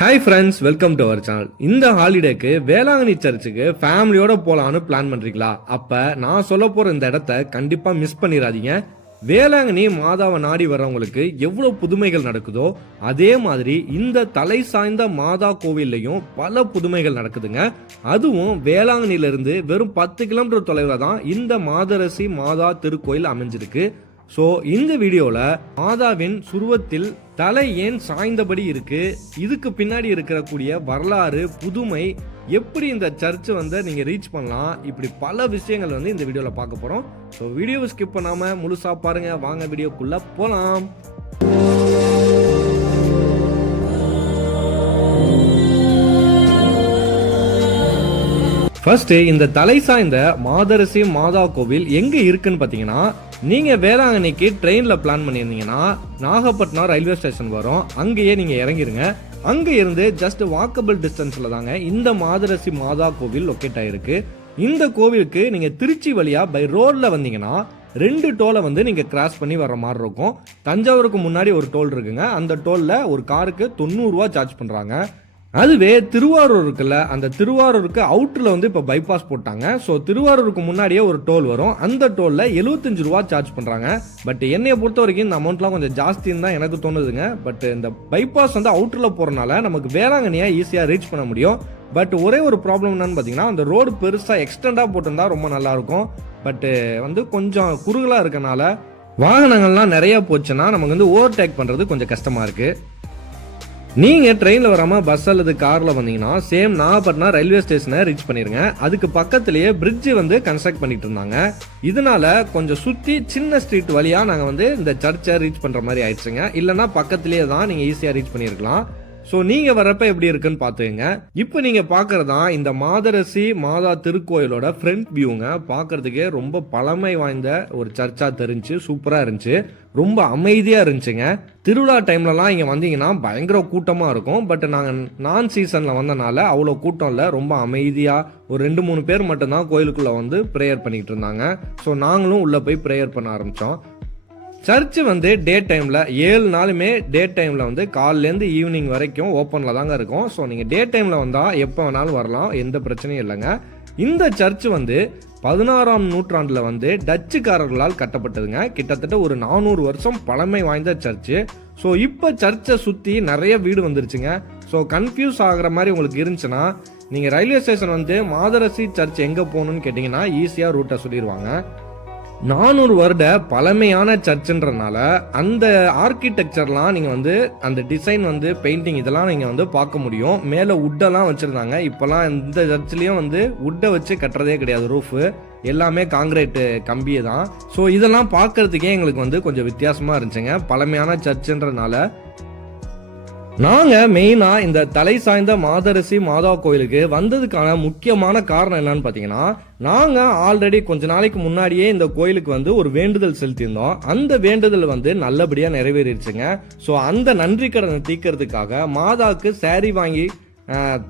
Hi friends, welcome to our channel. இந்த ஹாலிடேக்கு வேளாங்கண்ணி சர்ச்சுக்கு ஃபேமிலியோட போலான்னு பிளான் பண்றீங்களா? அப்ப நான் சொல்ல போற இந்த இடத்த கண்டிப்பா மிஸ் பண்ணிடாதீங்க. வேளாங்கண்ணி மாதாவை நாடி வர்றவங்களுக்கு எவ்வளவு புதுமைகள் நடக்குதோ அதே மாதிரி இந்த தலை சாய்ந்த மாதா கோவில்லையும் பல புதுமைகள் நடக்குதுங்க. அதுவும் வேளாங்கண்ணில இருந்து வெறும் 10 கிலோமீட்டர் தொலைவில் தான் இந்த மாதரசி மாதா திருக்கோயில் அமைஞ்சிருக்கு. ஸோ இந்த வீடியோவில் மாதாவின் சுருவத்தில் தலை ஏன் சாய்ந்தபடி இருக்கு, இதுக்கு பின்னாடி இருக்கக்கூடிய வரலாறு, புதுமை, எப்படி இந்த சர்ச் நீங்கள் ரீச் பண்ணலாம், இப்படி பல விஷயங்கள் இந்த வீடியோவில் பார்க்க போகிறோம். ஸோ வீடியோவை ஸ்கிப் பண்ணாமல் முழுசாக பாருங்கள். வாங்க வீடியோக்குள்ளே போகலாம். ஃபர்ஸ்ட் இந்த தலை சாய்ந்த மாதரசி மாதா கோவில் எங்க இருக்குன்னு பாத்தீங்கன்னா, நீங்க வேளாங்கண்ணிக்கு ட்ரெயின்ல பிளான் பண்ணியிருந்தீங்கன்னா நாகப்பட்டினம் ரயில்வே ஸ்டேஷன் வரும், அங்கேயே நீங்க இறங்கிருங்க. அங்க இருந்து ஜஸ்ட் வாக்கபிள் டிஸ்டன்ஸ்ல தாங்க இந்த மாதரசி மாதா கோவில் லொக்கேட் ஆயிருக்கு. இந்த கோவிலுக்கு நீங்க திருச்சி வழியா பை ரோட்ல வந்தீங்கன்னா 2 டோலை நீங்க கிராஸ் பண்ணி வர்ற மாதிரி இருக்கும். தஞ்சாவூருக்கு முன்னாடி ஒரு டோல் இருக்குங்க. அந்த டோல்ல ஒரு காருக்கு 90 ரூபா சார்ஜ் பண்றாங்க. அதுவே திருவாரூர் இருக்குல்ல, அந்த திருவாரூருக்கு அவுட்டர்ல இப்ப பைபாஸ் போட்டாங்க. ஸோ திருவாரூருக்கு முன்னாடியே ஒரு டோல் வரும். அந்த டோல்ல 75 ரூபா சார்ஜ் பண்றாங்க. பட் என்னைய பொறுத்த வரைக்கும் இந்த அமௌண்ட்லாம் கொஞ்சம் ஜாஸ்தின்னு தான் எனக்கு தோணுதுங்க. பட் இந்த பைபாஸ் அவுட்டர்ல போறனால நமக்கு வேளாங்கண்ணியா ஈஸியா ரீச் பண்ண முடியும். பட் ஒரே ஒரு ப்ராப்ளம் என்னன்னு பாத்தீங்கன்னா, அந்த ரோடு பெருசா எக்ஸ்டெண்டா போட்டிருந்தா ரொம்ப நல்லா இருக்கும். பட் கொஞ்சம் குறுகலா இருக்கனால வாகனங்கள்லாம் நிறைய போச்சுன்னா நமக்கு ஓவர்டேக் பண்றது கொஞ்சம் கஷ்டமா இருக்கு. நீங்க ட்ரெயின்ல வராம பஸ் அல்லது கார்ல வந்தீங்கன்னா சேம் நாகப்பட்டினம் ரயில்வே ஸ்டேஷனை ரீச் பண்ணிருங்க. அதுக்கு பக்கத்திலேயே பிரிட்ஜ் கன்ஸ்ட்ரக்ட் பண்ணிட்டு இருந்தாங்க. இதனால கொஞ்சம் சுத்தி சின்ன ஸ்ட்ரீட் வழியா நாங்க இந்த சர்ச்சை ரீச் பண்ற மாதிரி ஆயிடுச்சுங்க. இல்லைன்னா பக்கத்திலேயே தான் நீங்க ஈஸியா ரீச் பண்ணிருக்கலாம். ஸோ நீங்க வரப்ப எப்படி இருக்குன்னு பாத்துக்கங்க. இப்போ நீங்க பாக்குறதா இந்த மாதரசி மாதா திருக்கோயிலோட ஃப்ரண்ட் வியூங்க. பாக்குறதுக்கே ரொம்ப பழமை வாய்ந்த ஒரு சர்ச்சா தெரிஞ்சு சூப்பரா இருந்துச்சு. ரொம்ப அமைதியா இருந்துச்சுங்க. திருவிழா டைம்லலாம் இங்க வந்தீங்கன்னா பயங்கர கூட்டமா இருக்கும். பட் நாங்க நான் சீசன்ல வந்தனால அவ்வளோ கூட்டம் இல்லை. ரொம்ப அமைதியா ஒரு 2-3 பேர் மட்டும்தான் கோயிலுக்குள்ள ப்ரேயர் பண்ணிட்டு இருந்தாங்க. ஸோ நாங்களும் உள்ள போய் ப்ரேயர் பண்ண ஆரம்பிச்சோம். சர்ச்சு டே டைம்ல 7 நாளுமே டே டைம்ல காலிலேருந்து ஈவினிங் வரைக்கும் ஓப்பன்ல தாங்க இருக்கும். ஸோ நீங்க டே டைம்ல வந்தா எப்போ வேணாலும் வரலாம், எந்த பிரச்சனையும் இல்லைங்க. இந்த சர்ச் 16ஆம் நூற்றாண்டுல டச்சுக்காரர்களால் கட்டப்பட்டதுங்க. கிட்டத்தட்ட ஒரு 400 வருஷம் பழமை வாய்ந்த சர்ச்சு. ஸோ இப்போ சர்ச்சை சுத்தி நிறைய வீடு வந்துருச்சுங்க. ஸோ கன்ஃபியூஸ் ஆகுற மாதிரி உங்களுக்கு இருந்துச்சுன்னா நீங்க ரயில்வே ஸ்டேஷன் மாதரசி சர்ச் எங்க போகணும்னு கேட்டீங்கன்னா ஈஸியா ரூட்டை சொல்லிடுவாங்க. 400 வருட பழமையான சர்ச்சுன்றனால அந்த ஆர்கிடெக்சர்லாம் நீங்க அந்த டிசைன் பெயிண்டிங் இதெல்லாம் நீங்க பார்க்க முடியும். மேல உட்டெல்லாம் வச்சிருந்தாங்க. இப்பெல்லாம் இந்த சர்ச்லயும் உட்டை வச்சு கட்டுறதே கிடையாது. ரூஃப் எல்லாமே காங்கிரீட் கம்பியே தான். ஸோ இதெல்லாம் பார்க்கறதுக்கே எங்களுக்கு கொஞ்சம் வித்தியாசமா இருந்துச்சுங்க. பழமையான சர்ச்சுன்றனால நாங்க மெயினா இந்த தலை சாய்ந்த மாதரசி மாதா கோயிலுக்கு வந்ததுக்கான முக்கியமான காரணம் என்னன்னு பாத்தீங்கன்னா, நாங்க ஆல்ரெடி கொஞ்ச நாளைக்கு முன்னாடியே இந்த கோயிலுக்கு ஒரு வேண்டுதல் செலுத்தியிருந்தோம். அந்த வேண்டுதல் நல்லபடியா நிறைவேறிடுச்சுங்க. ஸோ அந்த நன்றி கடனை தீர்க்கறதுக்காக மாதாவுக்கு சாரி வாங்கி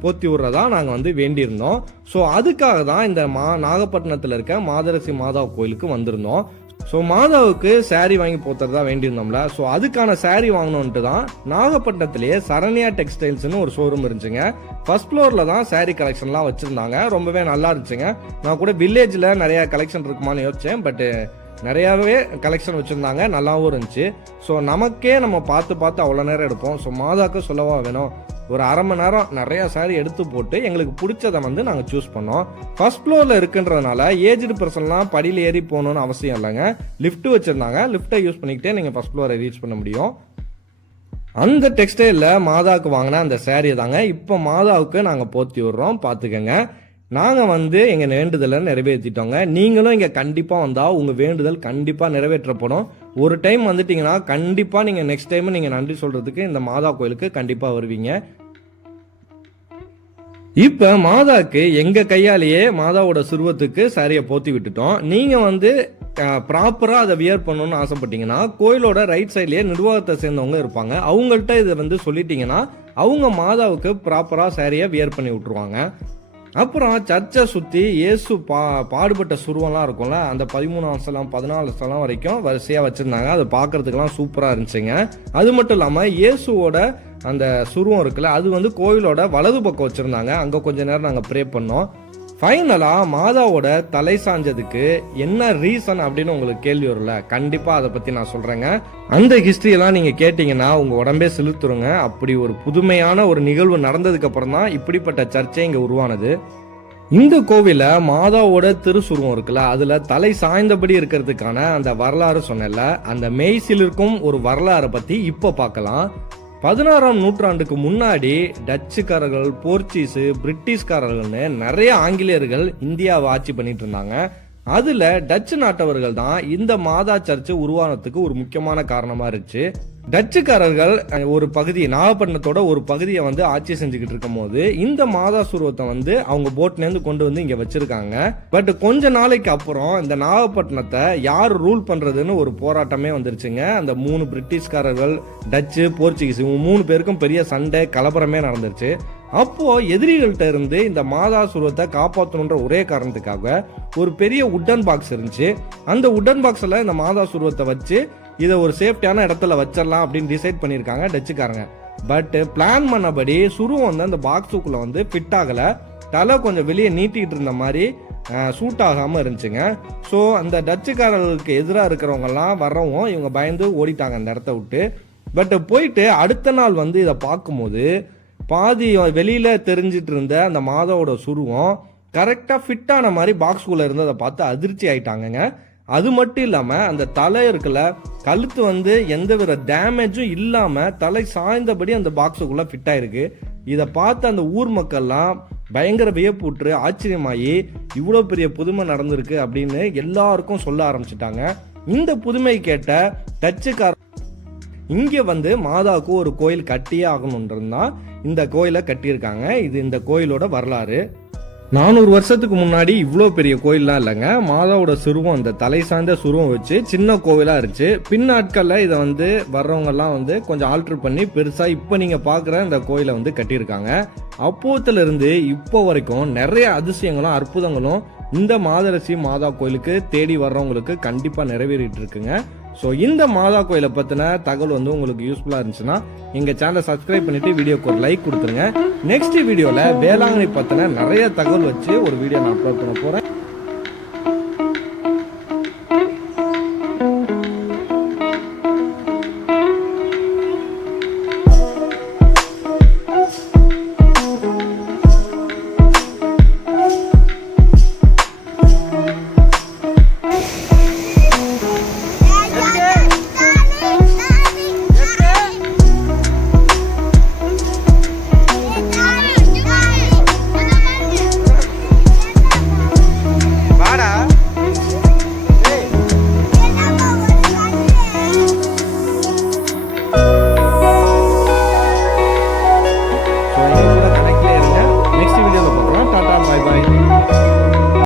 போத்தி விடுறதா நாங்க வேண்டியிருந்தோம். ஸோ அதுக்காக தான் இந்த நாகப்பட்டினத்துல இருக்க மாதரசி மாதா கோயிலுக்கு வந்திருந்தோம். ஸோ மாதாவுக்கு சாரி வாங்கி போத்துறதா வேண்டியிருந்தோம்ல. ஸோ அதுக்கான சாரி வாங்கணும்ட்டு தான் நாகப்பட்டினத்திலேயே சரண்யா டெக்ஸ்டைல்ஸ்னு ஒரு ஷோரூம் இருந்துச்சுங்க. ஃபர்ஸ்ட் ஃப்ளோர்ல தான் சாரி கலெக்ஷன்லாம் வச்சிருந்தாங்க. ரொம்பவே நல்லா இருந்துச்சுங்க. நான் கூட வில்லேஜ்ல நிறைய கலெக்ஷன் இருக்குமான்னு யோசிச்சேன். பட் நிறையாவே கலெக்ஷன் வச்சிருந்தாங்க, நல்லாவும் இருந்துச்சு. ஸோ நமக்கே நம்ம பார்த்து அவ்வளோ நேரம் எடுப்போம். ஸோ மாதாவுக்கு சொல்லவா வேணும், ஒரு அரை மணி நேரம் நிறைய சாரி எடுத்து போட்டு எங்களுக்கு பிடிச்சதை நாங்கள் சூஸ் பண்ணோம். ஃபர்ஸ்ட் ஃப்ளோர்ல இருக்குன்றதுனால ஏஜ்டு பர்சன்லாம் படியில் ஏறி போகணும்னு அவசியம் இல்லைங்க. லிஃப்ட் வச்சிருந்தாங்க. லிஃப்ட்டை யூஸ் பண்ணிக்கிட்டே நீங்கள் ஃபர்ஸ்ட் ஃப்ளோரை ரீச் பண்ண முடியும். அந்த டெக்ஸ்டைல்ல மாதாவுக்கு வாங்கின அந்த சாரியை தாங்க இப்போ மாதாவுக்கு நாங்கள் போத்தி விடுறோம். பார்த்துக்கங்க. நாங்கள் எங்க வேண்டுதலை நிறைவேற்றிட்டோங்க. நீங்களும் இங்கே கண்டிப்பாக வந்தால் உங்கள் வேண்டுதல் கண்டிப்பாக நிறைவேற்றப்படும். ஒரு டைம் வந்துட்டீங்கன்னா கண்டிப்பாக நீங்கள் நெக்ஸ்ட் டைம் நீங்கள் நன்றி சொல்றதுக்கு இந்த மாதா கோயிலுக்கு கண்டிப்பாக வருவீங்க. இப்ப மாதாக்கு எங்க கையாலேயே மாதாவோட சுருவத்துக்கு சாரியை போத்தி விட்டுட்டோம். நீங்க ப்ராப்பரா அதை வியர் பண்ணணும்னு ஆசைப்பட்டீங்கன்னா கோயிலோட ரைட் சைட்லயே நிர்வாகத்தை சேர்ந்தவங்க இருப்பாங்க. அவங்கள்ட்ட இதை சொல்லிட்டீங்கன்னா அவங்க மாதாவுக்கு ப்ராப்பரா சாரியை வியர் பண்ணி விட்டுருவாங்க. அப்புறம் சர்ச்சை சுற்றி இயேசு பாடுபட்ட சுருவம்லாம் இருக்கும்ல, அந்த 13ஆம் ஸ்தலம் 14 ஸ்தலம் வரைக்கும் வரிசையாக வச்சுருந்தாங்க. அது பார்க்கறதுக்கெல்லாம் சூப்பராக இருந்துச்சுங்க. அது மட்டும் இல்லாமல் இயேசுவோட அந்த சுருவம் இருக்குல்ல, அது வந்து கோயிலோட வலது பக்கம் வச்சுருந்தாங்க. அங்கே கொஞ்ச நேரம் நாங்கள் ப்ரே பண்ணோம். ஃபைனலாக மாதாவோட தலை சாஞ்சதுக்கு என்ன ரீசன் அப்படின்னு உங்களுக்கு கேள்வி வரும்ல, கண்டிப்பாக அதை பற்றி நான் சொல்கிறேங்க. அந்த ஹிஸ்ட்ரியெல்லாம் நீங்கள் கேட்டிங்கன்னா உங்கள் உடம்பே செலுத்துருங்க. அப்படி ஒரு புதுமையான ஒரு நிகழ்வு நடந்ததுக்கு அப்புறம் தான் இப்படிப்பட்ட சர்ச்சை இங்கே உருவானது. இந்த கோவில மாதாவோட திருசுருவம் இருக்குல்ல, அதுல தலை சாய்ந்தபடி இருக்கிறதுக்கான அந்த வரலாறு சொன்னல, அந்த மெய்சிலிருக்கும் ஒரு வரலாறை பத்தி இப்ப பார்க்கலாம். 16ஆம் நூற்றாண்டுக்கு முன்னாடி டச்சுக்காரர்கள், போர்ச்சுகீஸ், பிரிட்டிஷ்காரர்கள்னு நிறைய ஆங்கிலேயர்கள் இந்தியாவை ஆட்சி பண்ணிட்டு இருந்தாங்க. அதுல டச்சு நாட்டவர்கள் தான் இந்த மாதா சர்ச்சு உருவானதுக்கு ஒரு முக்கியமான காரணமா இருந்துச்சு. டச்சுக்காரர்கள் ஒரு பகுதி, நாகப்பட்டினத்தோட ஒரு பகுதியை வந்து ஆட்சி செஞ்சுக்கிட்டு இருக்கும் போது இந்த மாதா சுருவத்தை வந்து அவங்க போட்லேருந்து கொண்டு வந்து இங்க வச்சிருக்காங்க. பட் கொஞ்ச நாளைக்கு அப்புறம் இந்த நாகப்பட்டினத்தை யார் ரூல் பண்றதுன்னு ஒரு போராட்டமே வந்துருச்சுங்க. அந்த 3 பிரிட்டிஷ்காரர்கள், டச்சு, போர்ச்சுகீஸ் இவங்க 3 பேருக்கும் பெரிய சண்டை, கலவரமே நடந்துருச்சு. அப்போ எதிரிகள்கிட்ட இருந்து இந்த மாதா சுருவத்தை காப்பாற்றணுன்ற ஒரே காரணத்துக்காக ஒரு பெரிய உட்டன் பாக்ஸ் இருந்துச்சு. அந்த உட்டன் பாக்ஸ்ல இந்த மாதா சுருவத்தை வச்சு இதை ஒரு சேஃப்டியான இடத்துல வச்சிடலாம் அப்படின்னு டிசைட் பண்ணியிருக்காங்க டச்சுக்காரங்க. பட் பிளான் பண்ணபடி சுருவம் வந்து அந்த பாக்ஸுக்குள்ள வந்து ஃபிட் ஆகல. தலை கொஞ்சம் வெளியே நீட்டிகிட்டு இருந்த மாதிரி சூட் ஆகாம இருந்துச்சுங்க. ஸோ அந்த டச்சுக்காரர்களுக்கு எதிராக இருக்கிறவங்கலாம் வர்றவும் இவங்க பயந்து ஓடிட்டாங்க அந்த இடத்த விட்டு. பட் போயிட்டு அடுத்த நாள் வந்து இதை பார்க்கும்போது பாதி வெளியில தெரிஞ்சிட்டு இருந்த அந்த மாதாவோட சுருவம் கரெக்டா ஃபிட் ஆன மாதிரி பாக்ஸ்குள்ள இருந்ததை பார்த்து அதிர்ச்சி ஆயிட்டாங்க. அது மட்டும் இல்லாம அந்த தலை இருக்குல்ல, கழுத்து வந்து எந்த வித டேமேஜும் இல்லாம தலை சாய்ந்தபடி அந்த பாக்ஸுக்குள்ள ஃபிட் ஆயிருக்கு. இதை பார்த்து அந்த ஊர் மக்கள்லாம் பயங்கர வியப்புற்று ஆச்சரியமாயி இவ்வளோ பெரிய புதுமை நடந்திருக்கு அப்படின்னு எல்லாருக்கும் சொல்ல ஆரம்பிச்சிட்டாங்க. இந்த புதுமை கேட்ட டச்சுக்கார இங்கே வந்து மாதாவுக்கு ஒரு கோயில் கட்டியே ஆகணுன்றதுதான் இந்த கோயிலை கட்டியிருக்காங்க. இது இந்த கோயிலோட வரலாறு. 400 வருஷத்துக்கு முன்னாடி இவ்வளோ பெரிய கோயில்லாம் இல்லைங்க. மாதாவோட சுருவம், அந்த தலை சார்ந்த சுருவம் வச்சு சின்ன கோவிலாக இருந்துச்சு. பின்னாட்களில் இதை வந்து வர்றவங்கெல்லாம் வந்து கொஞ்சம் ஆல்ட்ரு பண்ணி பெருசாக இப்போ நீங்கள் பார்க்குற இந்த கோயிலை வந்து கட்டியிருக்காங்க. அப்போத்திலிருந்து இப்போ வரைக்கும் நிறைய அதிசயங்களும் அற்புதங்களும் இந்த மாதரசி மாதா கோயிலுக்கு தேடி வர்றவங்களுக்கு கண்டிப்பாக நிறைவேறிட்டு இருக்குங்க. ஸோ இந்த மாதா கோயிலை பற்றின தகவல் வந்து உங்களுக்கு யூஸ்ஃபுல்லாக இருந்துச்சுன்னா எங்கள் சேனலை சப்ஸ்கிரைப் பண்ணிவிட்டு வீடியோக்கு ஒரு லைக் கொடுத்துருங்க. நெக்ஸ்ட் வீடியோவில் வேளாங்கண்ணி பற்றின நிறைய தகவல் வச்சு ஒரு வீடியோ நான் அப்லோட் பண்ண போகிறேன்.